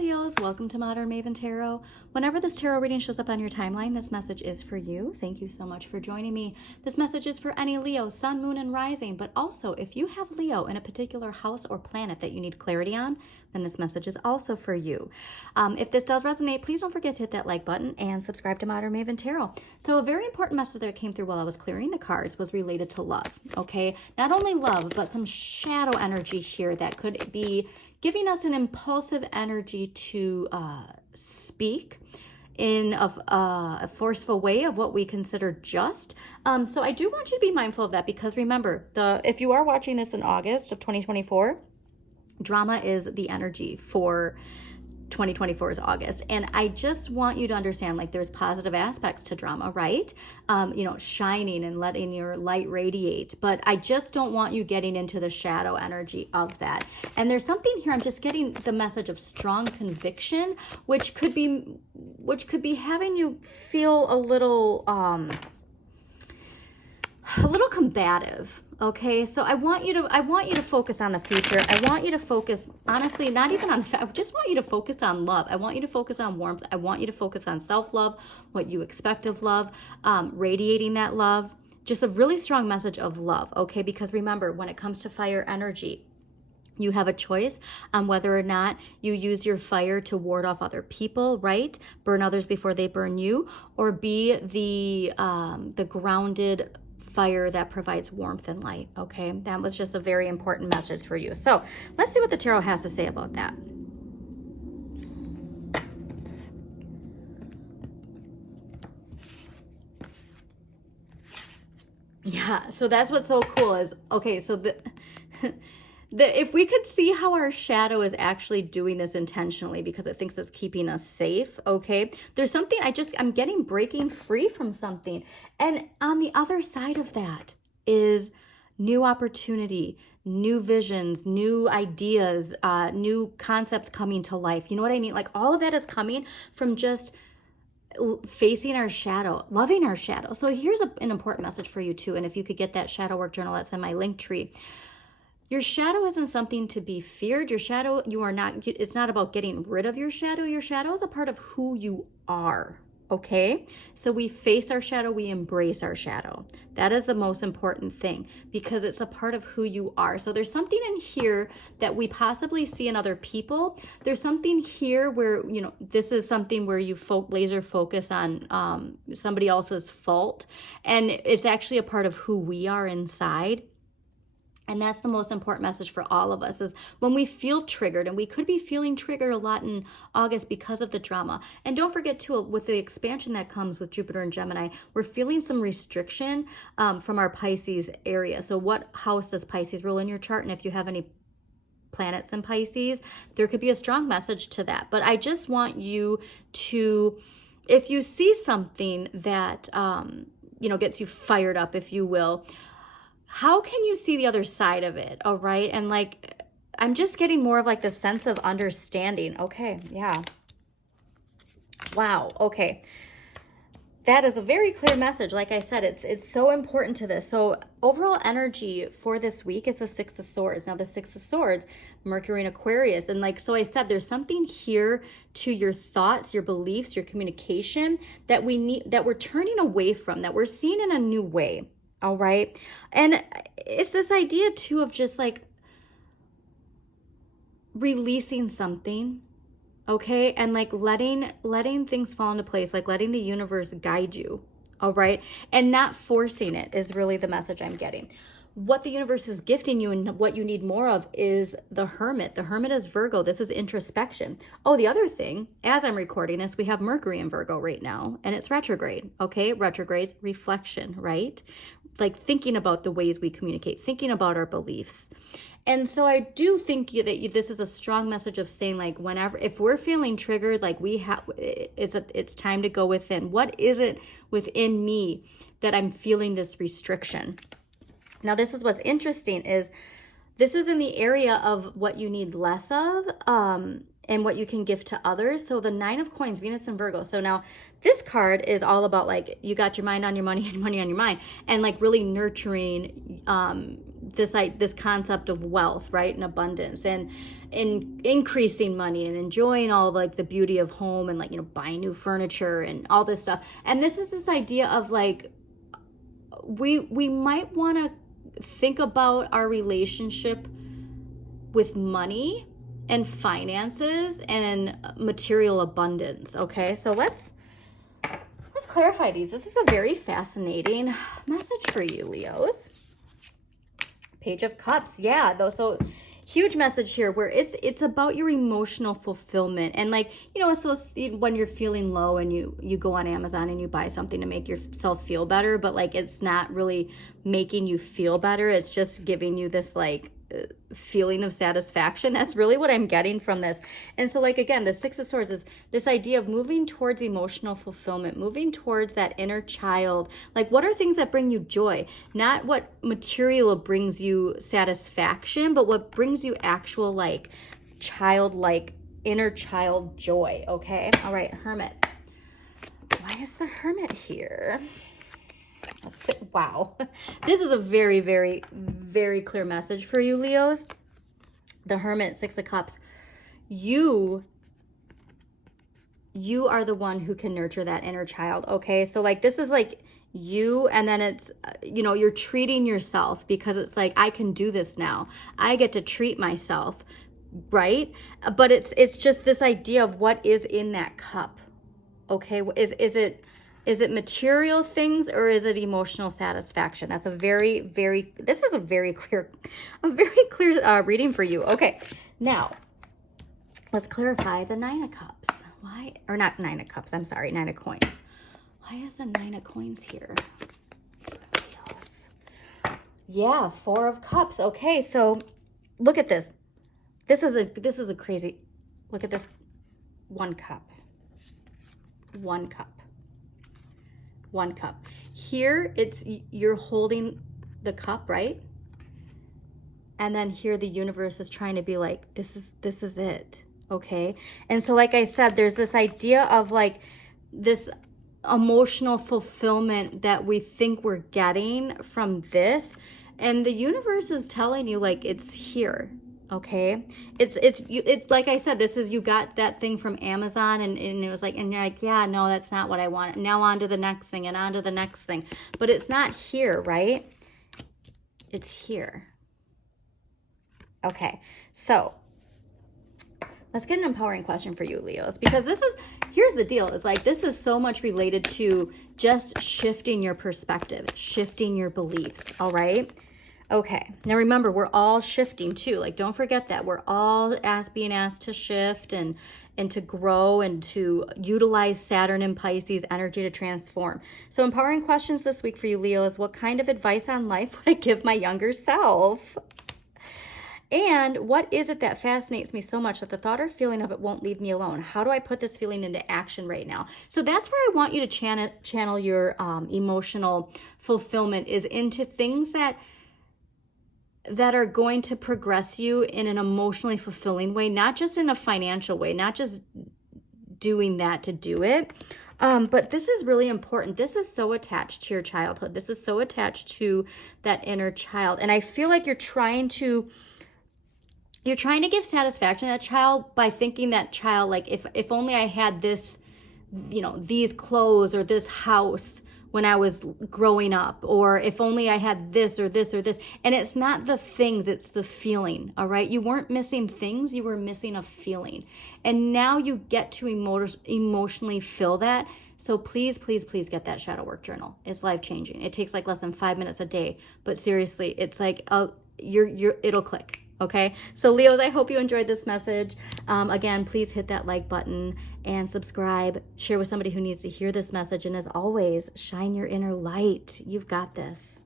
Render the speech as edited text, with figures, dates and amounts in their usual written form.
Leos, welcome to Modern Maven Tarot. Whenever this tarot reading shows up on your timeline, this message is for you. Thank you so much for joining me. This message is for any Leo, sun, moon, and rising, but also if you have Leo in a particular house or planet that you need clarity on, then this message is also for you. If this does resonate, please don't forget to hit that like button and subscribe to Modern Maven Tarot. So a very important message that came through while I was clearing the cards was related to love, okay? Not only love, but some shadow energy here that could be giving us an impulsive energy to speak in a forceful way of what we consider just. So I do want you to be mindful of that, because remember, if you are watching this in August of 2024, drama is the energy for 2024's August. And I just want you to understand, like, there's positive aspects to drama, right? Shining and letting your light radiate. But I just don't want you getting into the shadow energy of that. And there's something here, I'm just getting the message of strong conviction, which could be having you feel a little combative. Okay, so I want you to focus on the future. I want you to focus, honestly, not even on the fact, I just want you to focus on love. I want you to focus on warmth. I want you to focus on self-love, what you expect of love, radiating that love, just a really strong message of love, okay? Because remember, when it comes to fire energy, you have a choice on whether or not you use your fire to ward off other people, right? Burn others before they burn you, or be the grounded fire that provides warmth and light, okay? That was just a very important message for you. So let's see what the tarot has to say about that. Yeah, so that's what's so cool is, okay, so if we could see how our shadow is actually doing this intentionally because it thinks it's keeping us safe, okay? There's something I'm getting breaking free from something. And on the other side of that is new opportunity, new visions, new ideas, new concepts coming to life. You know what I mean? Like, all of that is coming from just facing our shadow, loving our shadow. So here's an important message for you too. And if you could get that shadow work journal, that's in my link tree. Your shadow isn't something to be feared. Your shadow, it's not about getting rid of your shadow. Your shadow is a part of who you are, okay? So we face our shadow, we embrace our shadow. That is the most important thing, because it's a part of who you are. So there's something in here that we possibly see in other people. There's something here where, this is something where you laser focus on somebody else's fault. And it's actually a part of who we are inside. And that's the most important message for all of us, is when we feel triggered, and we could be feeling triggered a lot in August because of the drama. And don't forget too, with the expansion that comes with Jupiter and Gemini, we're feeling some restriction from our Pisces area. So what house does Pisces rule in your chart? And if you have any planets in Pisces, there could be a strong message to that. But I just want you to, if you see something that, gets you fired up, if you will, how can you see the other side of it? All right. And like, I'm just getting more of like the sense of understanding. Okay. Yeah. Wow. Okay. That is a very clear message. Like I said, it's so important to this. So overall energy for this week is the Six of Swords. Now the Six of Swords, Mercury in Aquarius. And like, so I said, there's something here to your thoughts, your beliefs, your communication that we're turning away from, that we're seeing in a new way. All right. And it's this idea too of just like releasing something. Okay. And like letting things fall into place, like letting the universe guide you. All right. And not forcing it is really the message I'm getting. What the universe is gifting you and what you need more of is the Hermit. The Hermit is Virgo. This is introspection. Oh, the other thing, as I'm recording this, we have Mercury in Virgo right now, and it's retrograde. Okay, retrograde's reflection, right? Like thinking about the ways we communicate, thinking about our beliefs. And so I do think that this is a strong message of saying, like, whenever, if we're feeling triggered, like it's time to go within. What is it within me that I'm feeling this restriction? Now, this is what's interesting, is this is in the area of what you need less of and what you can give to others. So the Nine of Coins, Venus and Virgo. So now this card is all about, like, you got your mind on your money and money on your mind, and like really nurturing this concept of wealth, right, and abundance, and in increasing money and enjoying all like the beauty of home, and like, you know, buying new furniture and all this stuff. And this is this idea of like, we might want to think about our relationship with money and finances and material abundance. Okay, so let's clarify these. This is a very fascinating message for you, Leos. Page of Cups. Yeah, though, so huge message here where it's about your emotional fulfillment. And like, you know, so when you're feeling low and you go on Amazon and you buy something to make yourself feel better, but like it's not really making you feel better, it's just giving you this like feeling of satisfaction. That's really what I'm getting from this. And so like, again, the Six of Swords is this idea of moving towards emotional fulfillment, moving towards that inner child. Like, what are things that bring you joy? Not what material brings you satisfaction, but what brings you actual like childlike inner child joy. Okay, all right, Hermit. Why is the Hermit here? Wow, this is a very, very, very clear message for you, Leos. The Hermit, Six of Cups. You are the one who can nurture that inner child. Okay, so like this is like you, and then it's, you know, you're treating yourself because it's like, I can do this now. I get to treat myself, right? But it's just this idea of what is in that cup. Okay, is it material things or is it emotional satisfaction? That's a very, very, this is a very clear reading for you. Okay, now let's clarify the Nine of Cups. Why, or not Nine of Cups, I'm sorry, Nine of Coins. Why is the Nine of Coins here? Yeah, Four of Cups. Okay, so look at this. This is a crazy, look at this. One cup. One cup. One cup. Here it's, you're holding the cup, right? And then here the universe is trying to be like, this is it. Okay. And so like I said, there's this idea of like this emotional fulfillment that we think we're getting from this, and the universe is telling you like it's here. Okay, it's like I said, this is, you got that thing from Amazon, and it was like, and you're like, yeah, no, that's not what I want. Now on to the next thing, and on to the next thing. But it's not here, right? It's here. Okay, so let's get an empowering question for you, Leos, because here's the deal. It's like, this is so much related to just shifting your perspective, shifting your beliefs, all right? Okay, now remember, we're all shifting too. Like, don't forget that. We're all being asked to shift and to grow and to utilize Saturn and Pisces energy to transform. So empowering questions this week for you, Leo, is what kind of advice on life would I give my younger self? And what is it that fascinates me so much that the thought or feeling of it won't leave me alone? How do I put this feeling into action right now? So that's where I want you to channel your emotional fulfillment, is into things that are going to progress you in an emotionally fulfilling way, not just in a financial way, not just doing that to do it. But this is really important. This is so attached to your childhood. This is so attached to that inner child. And I feel like you're trying to give satisfaction to that child by thinking that child, like, if only I had this, you know, these clothes or this house when I was growing up, or if only I had this or this or this. And it's not the things, it's the feeling, all right? You weren't missing things, you were missing a feeling. And now you get to emotionally fill that. So please, please, please get that shadow work journal. It's life-changing. It takes like less than 5 minutes a day, but seriously, it's like, it'll click. Okay, so Leos, I hope you enjoyed this message. Again, please hit that like button and subscribe. Share with somebody who needs to hear this message. And as always, shine your inner light. You've got this.